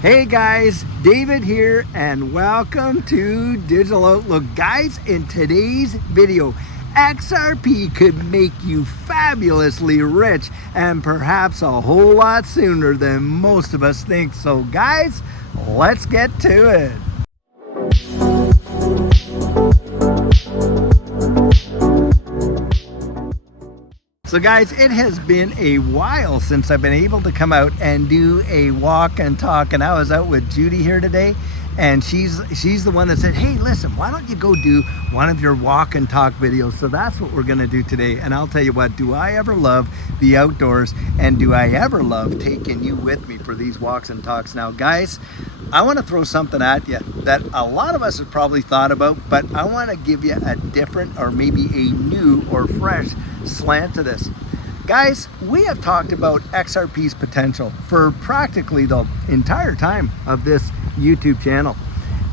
Hey guys, David here and welcome to Digital Outlook. Guys, in today's video, XRP could make you fabulously rich and perhaps a whole lot sooner than most of us think. So guys, let's get to it. So guys, it has been a while since I've been able to come out and do a walk and talk, and I was out with Judy here today, and she's the one that said, hey, listen, why don't you go do one of your walk and talk videos? So that's what we're gonna do today. And I'll tell you what, do I ever love the outdoors, and do I ever love taking you with me for these walks and talks. Now guys, I want to throw something at you that a lot of us have probably thought about, but I want to give you a different, or maybe a new or fresh slant to this. Guys, we have talked about XRP's potential for practically the entire time of this YouTube channel.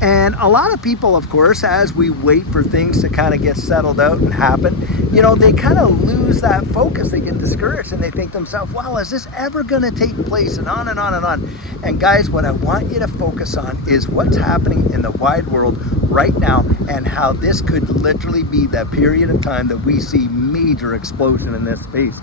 And a lot of people, of course, as we wait for things to kind of get settled out and happen, you know, they kind of lose that focus. They get discouraged and they think to themselves, well, is this ever going to take place? And on and on and on. And guys, what I want you to focus on is what's happening in the wide world right now, and how this could literally be the period of time that we see major explosion in this space.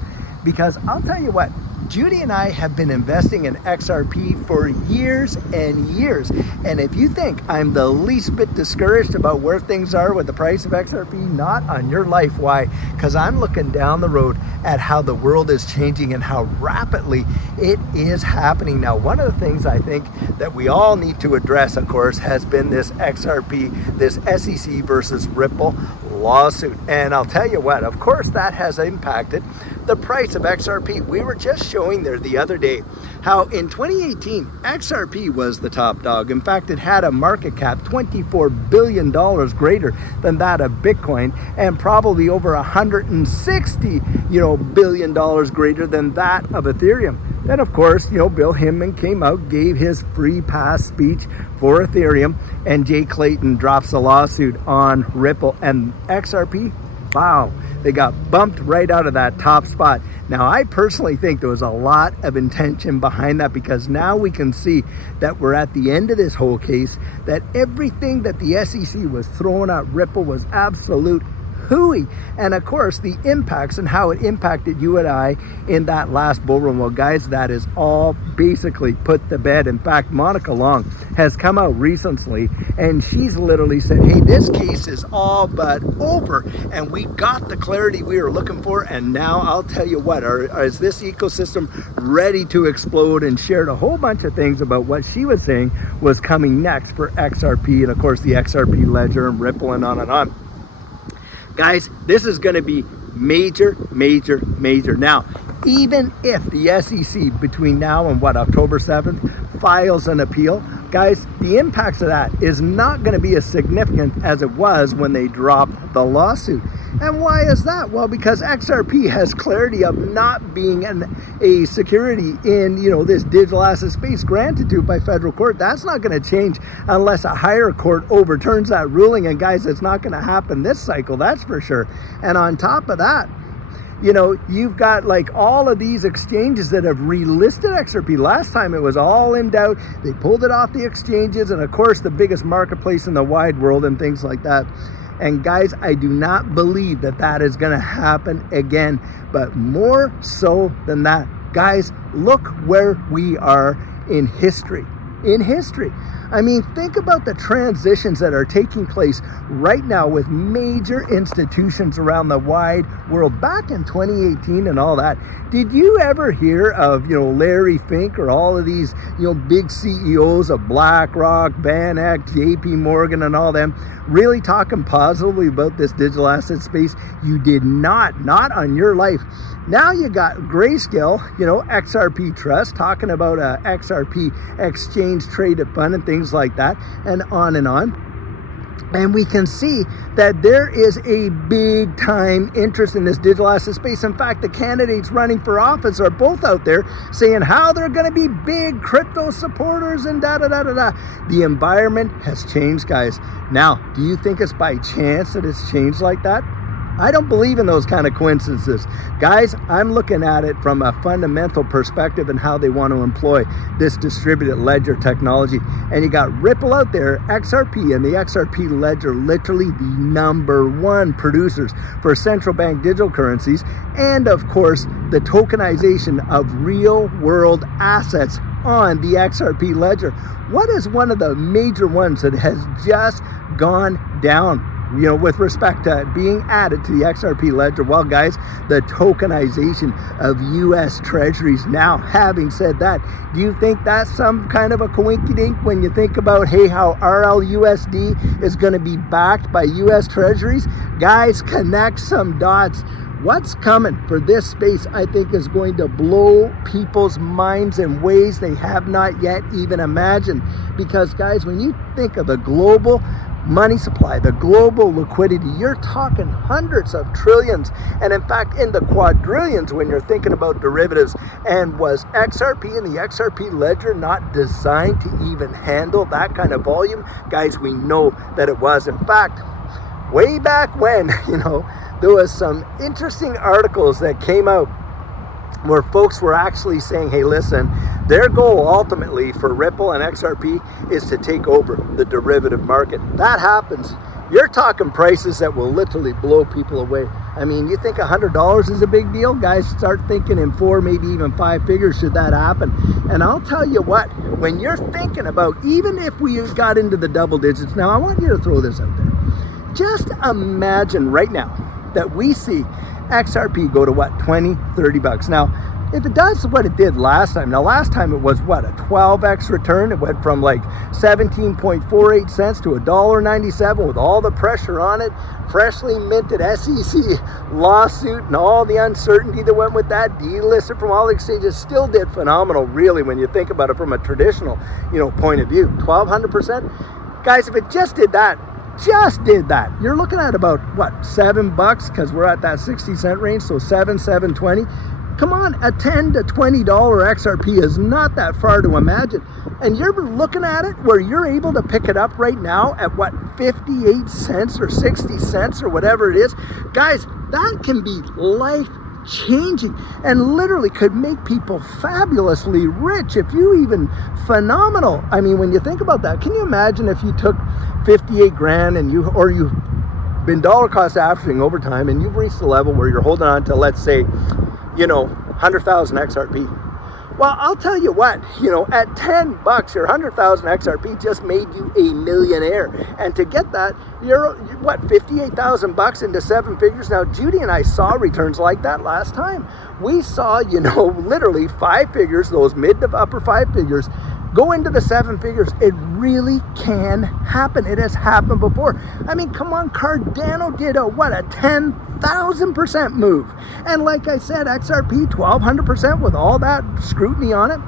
Because I'll tell you what, Judy and I have been investing in XRP for years and years. And if you think I'm the least bit discouraged about where things are with the price of XRP, not on your life. Why? Because I'm looking down the road at how the world is changing and how rapidly it is happening. Now, one of the things I think that we all need to address, of course, has been this XRP, this SEC versus Ripple lawsuit. And I'll tell you what, of course, that has impacted the price of XRP. We were just showing there the other day how in 2018, XRP was the top dog. In fact, it had a market cap $24 billion greater than that of Bitcoin, and probably over $160 billion greater than that of Ethereum. Then, of course, Bill Hinman came out, gave his free pass speech for Ethereum, and Jay Clayton drops a lawsuit on Ripple and XRP. Wow, they got bumped right out of that top spot. Now, I personally think there was a lot of intention behind that, because now we can see that we're at the end of this whole case, that everything that the SEC was throwing at Ripple was absolute hooey. And of course, the impacts and how it impacted you and I in that last bull run. Well, guys, that is all basically put to bed. In fact, Monica Long has come out recently and she's literally said, hey, this case is all but over and we got the clarity we were looking for. And now I'll tell you what, is this ecosystem ready to explode? And shared a whole bunch of things about what she was saying was coming next for XRP, and of course the XRP ledger and Ripple and on and on. Guys, this is going to be major, major, major. Now, even if the SEC between now and October 7th files an appeal, guys, the impacts of that is not going to be as significant as it was when they dropped the lawsuit. And why is that? Well, because XRP has clarity of not being a security in, this digital asset space granted to by federal court. That's not going to change unless a higher court overturns that ruling. And guys, it's not going to happen this cycle, that's for sure. And on top of that, you've got like all of these exchanges that have relisted XRP. Last time it was all in doubt. They pulled it off the exchanges, and of course the biggest marketplace in the wide world and things like that. And guys, I do not believe that that is going to happen again. But more so than that, guys, look where we are in history. I mean, think about the transitions that are taking place right now with major institutions around the wide world. Back in 2018 and all that, did you ever hear of, Larry Fink or all of these, big CEOs of BlackRock, VanEck, JP Morgan and all them really talking positively about this digital asset space? You did not on your life. Now you got Grayscale, XRP Trust, talking about a XRP exchange traded fund and things like that, and on and on. And we can see that there is a big time interest in this digital asset space. In fact, the candidates running for office are both out there saying how they're going to be big crypto supporters and da-da-da-da-da. The environment has changed, guys. Now, do you think it's by chance that it's changed like that? I don't believe in those kind of coincidences. Guys, I'm looking at it from a fundamental perspective and how they want to employ this distributed ledger technology. And you got Ripple out there, XRP, and the XRP ledger, literally the #1 producers for central bank digital currencies. And of course, the tokenization of real world assets on the XRP ledger. What is one of the major ones that has just gone down, with respect to being added to the XRP ledger? Well, guys, the tokenization of US treasuries. Now, having said that, do you think that's some kind of a coinkydink when you think about, hey, how RLUSD is going to be backed by US treasuries? Guys, connect some dots. What's coming for this space, I think, is going to blow people's minds in ways they have not yet even imagined. Because, guys, when you think of the global money supply, the global liquidity, you're talking hundreds of trillions, and in fact in the quadrillions when you're thinking about derivatives. And was XRP and the XRP ledger not designed to even handle that kind of volume? Guys, we know that it was. In fact, way back when, there was some interesting articles that came out where folks were actually saying, hey, listen, their goal ultimately for Ripple and XRP is to take over the derivative market. That happens, you're talking prices that will literally blow people away. I mean, you think $100 is a big deal? Guys, start thinking in 4, maybe even 5 figures should that happen. And I'll tell you what, when you're thinking about, even if we got into the double digits, now I want you to throw this out there. Just imagine right now that we see XRP go to what, 20, 30 bucks. Now, if it does what it did last time, now last time it was what, a 12x return. It went from like 17.48 cents to $1.97 with all the pressure on it, freshly minted SEC lawsuit and all the uncertainty that went with that, delisted from all the exchanges, still did phenomenal, really, when you think about it from a traditional, point of view. 1,200%. Guys, if it just did that, you're looking at about what, $7, because we're at that 60-cent range, so $7.20. Come on, a $10 to $20 XRP is not that far to imagine. And you're looking at it where you're able to pick it up right now at what, 58 cents or 60 cents or whatever it is. Guys, that can be life-changing and literally could make people fabulously rich, if you even phenomenal. I mean, when you think about that, can you imagine if you took 58 grand and you've been dollar cost averaging over time and you've reached the level where you're holding on to, let's say, 100,000 XRP. Well, I'll tell you what, at $10, your 100,000 XRP just made you a millionaire. And to get that, you're what, $58,000 into 7 figures. Now, Judy and I saw returns like that last time. We saw, literally 5 figures, those mid to upper 5 figures, go into the 7 figures. It really can happen. It has happened before. I mean, come on, Cardano did a 10,000% move. And like I said, XRP 1,200% with all that scrutiny on it.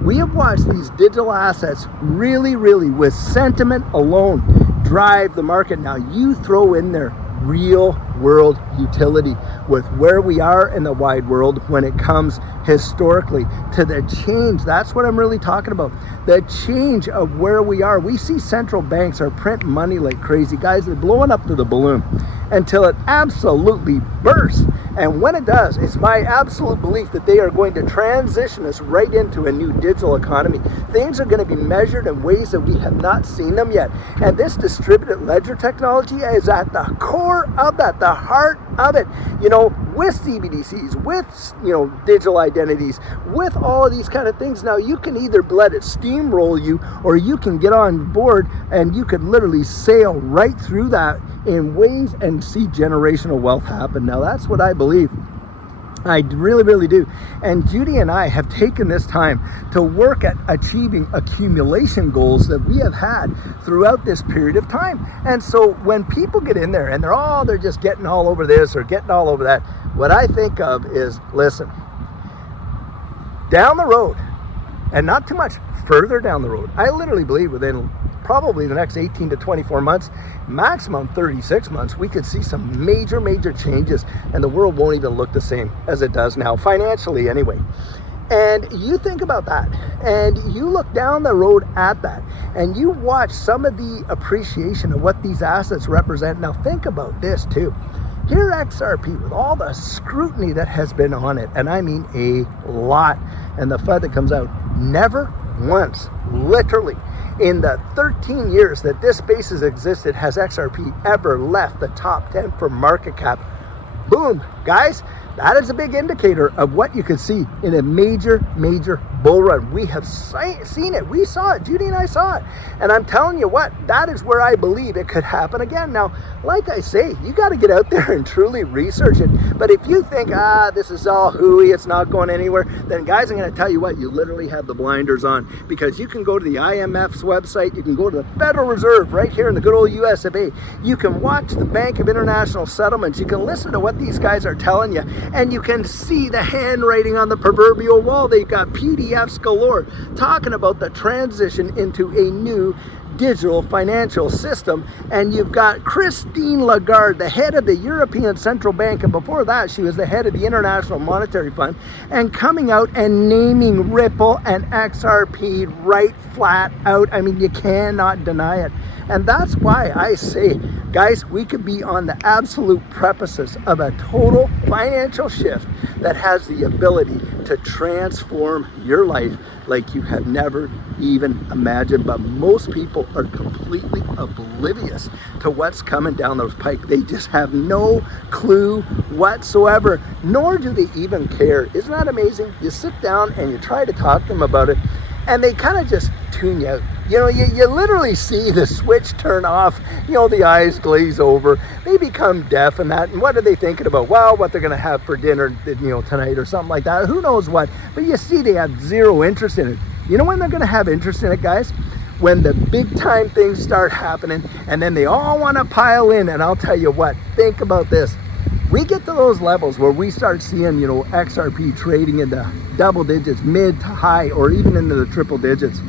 We have watched these digital assets really, really, with sentiment alone, drive the market. Now you throw in there real world utility with where we are in the wide world when it comes historically to the change. That's what I'm really talking about. The change of where we are. We see central banks are printing money like crazy. Guys, they're blowing up to the balloon until it absolutely bursts. And when it does, it's my absolute belief that they are going to transition us right into a new digital economy. Things are going to be measured in ways that we have not seen them yet. And this distributed ledger technology is at the core of that, the heart of it. With CBDCs, with, digital identities, with all of these kind of things. Now, you can either let it steamroll you, or you can get on board and you could literally sail right through that in ways and see generational wealth happen. Now, that's what I believe. I really, really do. And Judy and I have taken this time to work at achieving accumulation goals that we have had throughout this period of time. And so when people get in there and they're just getting all over this or getting all over that, what I think of is, listen, down the road, and not too much further down the road, I literally believe within probably the next 18 to 24 months, maximum 36 months, we could see some major, major changes, and the world won't even look the same as it does now, financially anyway. And you think about that, and you look down the road at that, and you watch some of the appreciation of what these assets represent. Now think about this too. Here XRP, with all the scrutiny that has been on it, and I mean a lot, and the FUD that comes out, never once, literally, in the 13 years that this space has existed, has XRP ever left the top 10 for market cap. Boom, guys, that is a big indicator of what you could see in a major bull run. We have seen it. We saw it. Judy and I saw it. And I'm telling you what, that is where I believe it could happen again. Now, like I say, you got to get out there and truly research it. But if you think, this is all hooey, it's not going anywhere, then guys, I'm going to tell you what, you literally have the blinders on, because you can go to the IMF's website, you can go to the Federal Reserve right here in the good old US of A. You can watch the Bank of International Settlements. You can listen to what these guys are telling you, and you can see the handwriting on the proverbial wall. They've got PDFs galore talking about the transition into a new digital financial system. And you've got Christine Lagarde, the head of the European Central Bank, and before that she was the head of the International Monetary Fund, and coming out and naming Ripple and XRP right flat out. I mean, you cannot deny it. And that's why I say, guys, we could be on the absolute precipice of a total financial shift that has the ability to transform your life like you have never even imagined. But most people are completely oblivious to what's coming down those pike. They just have no clue whatsoever, nor do they even care. Isn't that amazing? You sit down and you try to talk to them about it, and they kind of just tune you out. You know, you literally see the switch turn off, you know, the eyes glaze over, they become deaf and that, and what are they thinking about? Well, what they're going to have for dinner, you know, tonight or something like that, who knows what, but you see they have zero interest in it. You know when they're going to have interest in it, guys? When the big time things start happening, and then they all want to pile in. And I'll tell you what, think about this. We get to those levels where we start seeing, you know, XRP trading in the double digits, mid to high, or even into the triple digits.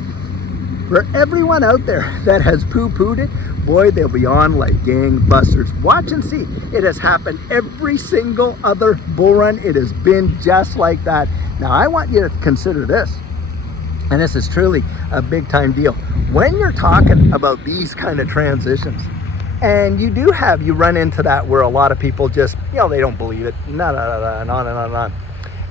For everyone out there that has poo-pooed it, boy, they'll be on like gangbusters. Watch and see. It has happened every single other bull run. It has been just like that. Now, I want you to consider this, and this is truly a big time deal. When you're talking about these kind of transitions, and you run into that where a lot of people just, you know, they don't believe it, and on and on.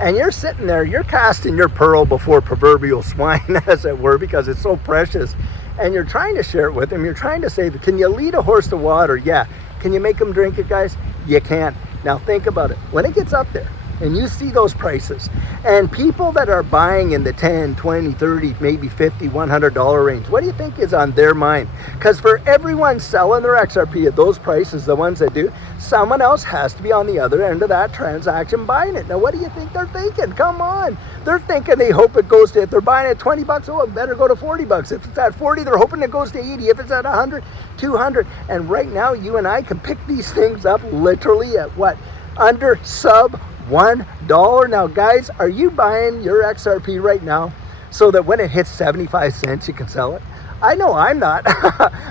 And you're sitting there, you're casting your pearl before proverbial swine, as it were, because it's so precious. And you're trying to share it with them. You're trying to say, can you lead a horse to water? Yeah. Can you make them drink it, guys? You can't. Now think about it. When it gets up there and you see those prices, and people that are buying in the 10, 20, 30, maybe $50, $100 range, what do you think is on their mind? Because for everyone selling their XRP at those prices, the ones that do, someone else has to be on the other end of that transaction buying it. Now, what do you think they're thinking? Come on. They're thinking they hope it goes to, if they're buying at 20 bucks, oh, it better go to 40 bucks. If it's at 40, they're hoping it goes to 80. If it's at 100, 200. And right now, you and I can pick these things up literally at what? Under sub $1. Now, guys, are you buying your XRP right now so that when it hits 75 cents, you can sell it? I know I'm not.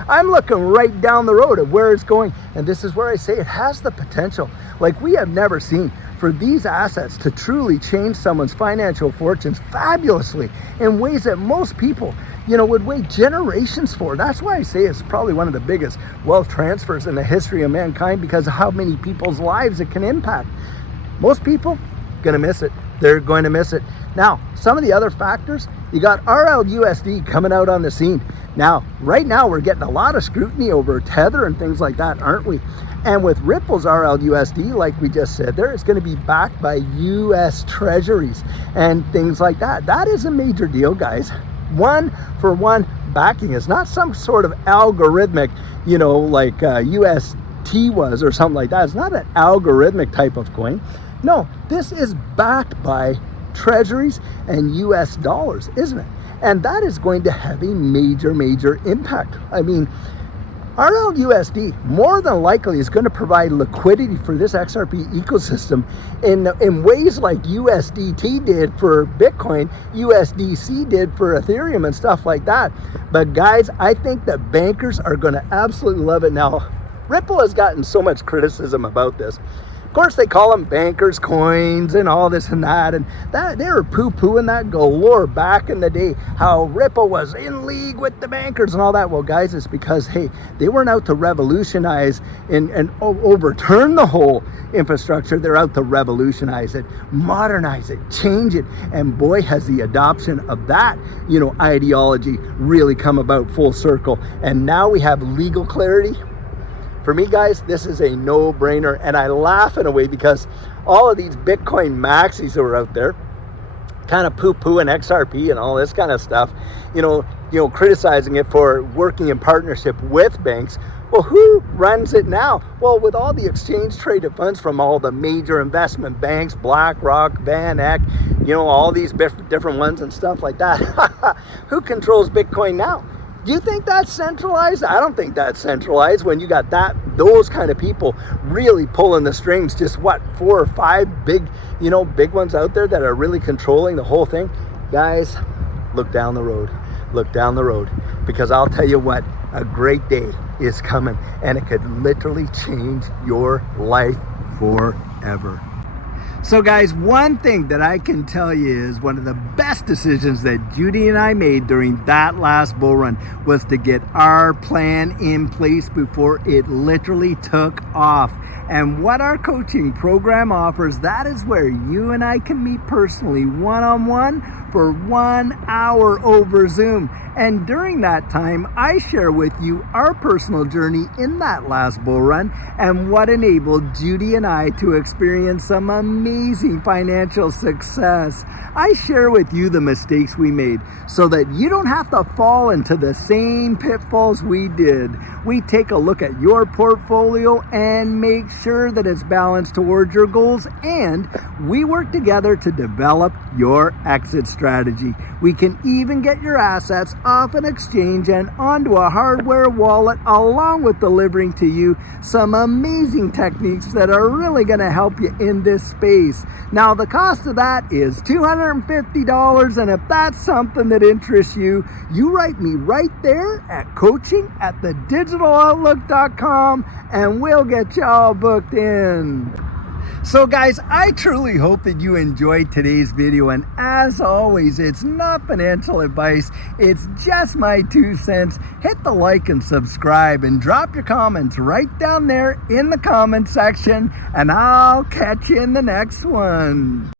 I'm looking right down the road at where it's going. And this is where I say it has the potential, like we have never seen, for these assets to truly change someone's financial fortunes fabulously in ways that most people, you know, would wait generations for. That's why I say it's probably one of the biggest wealth transfers in the history of mankind, because of how many people's lives it can impact. Most people gonna miss it. They're going to miss it. Now, some of the other factors, you got RLUSD coming out on the scene. Now, right now, we're getting a lot of scrutiny over Tether and things like that, aren't we? And with Ripple's RLUSD, like we just said there, it's going to be backed by US treasuries and things like that. That is a major deal, guys. One-for-one backing is not some sort of algorithmic, you know, like UST was or something like that. It's not an algorithmic type of coin. No, this is backed by treasuries and US dollars, isn't it? And that is going to have a major impact. I mean, RLUSD more than likely is going to provide liquidity for this XRP ecosystem in ways like USDT did for Bitcoin, USDC did for Ethereum and stuff like that. But guys, I think that bankers are going to absolutely love it. Now, Ripple has gotten so much criticism about this Of course, they call them bankers coins and all this and that, and that they were poo-pooing that galore back in the day, how Ripple was in league with the bankers and all that. Well, guys, it's because, hey, they weren't out to revolutionize and overturn the whole infrastructure. They're out to revolutionize it, modernize it, change it, and boy, has the adoption of that, ideology really come about full circle. And now we have legal clarity. For me, guys, this is a no-brainer, and I laugh in a way because all of these Bitcoin maxis that were out there kind of poo-pooing XRP and all this kind of stuff, criticizing it for working in partnership with banks. Well, who runs it now? Well, with all the exchange-traded funds from all the major investment banks, BlackRock, Van Eck, all these different ones and stuff like that, who controls Bitcoin now? Do you think that's centralized? I don't think that's centralized when you got those kind of people really pulling the strings. Just 4 or 5 big ones out there that are really controlling the whole thing. Guys, look down the road. Look down the road, because I'll tell you what, a great day is coming, and it could literally change your life forever. So guys, one thing that I can tell you is one of the best decisions that Judy and I made during that last bull run was to get our plan in place before it literally took off. And what our coaching program offers, that is where you and I can meet personally one-on-one for 1 hour over Zoom. And during that time, I share with you our personal journey in that last bull run and what enabled Judy and I to experience some amazing financial success. I share with you the mistakes we made so that you don't have to fall into the same pitfalls we did. We take a look at your portfolio and make sure that it's balanced towards your goals, and we work together to develop your exit strategy. We can even get your assets off an exchange and onto a hardware wallet, along with delivering to you some amazing techniques that are really going to help you in this space. Now, the cost of that is $250, and if that's something that interests you, you write me right there at coaching@thedigitaloutlook.com, and we'll get you all booked in. So guys, I truly hope that you enjoyed today's video, and as always, it's not financial advice, it's just my 2 cents. Hit the like and subscribe, and drop your comments right down there in the comment section, and I'll catch you in the next one.